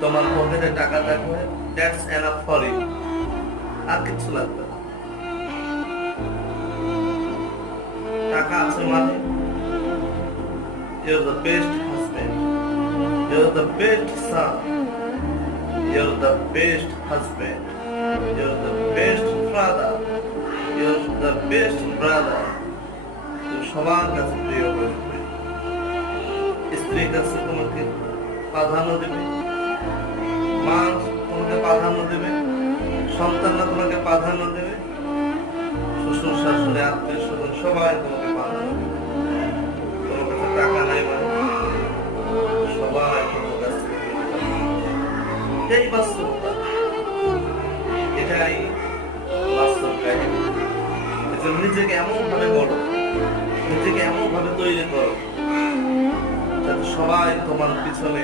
তোমার পকেটে টাকা থাকবে, দ্যাটস এনাফ ফর ইউ। আর কিছু লাগবে না। টাকা আছে মানে you're the best husband, you're the best son, you're the best husband, you're the best father, you're the best brother. তুমি সবার কাছে প্রিয় হয়ে উঠবে। স্ত্রীর কাছে তোমাকে প্রাধান্য দেবে, মা তোমাকে প্রাধান্য দেবে, সন্তানরা তোমাকে প্রাধান্য দেবে, শ্বশুর শাশুড়ি আত্মীয় স্বজন সবাই তোমাকে প্রাধান্য দেবে। তোমার কাছে টাকা নাই মানে সবাই তোমার কাছ থেকে দূরে যাবে। এটাই বাস্তবতা, এটাই বাস্তব কাহিনী। এজন্য নিজেকে এমন ভাবে গড়ো, নিজেকে এমন ভাবে তৈরি করো যাতে সবাই তোমার পিছনে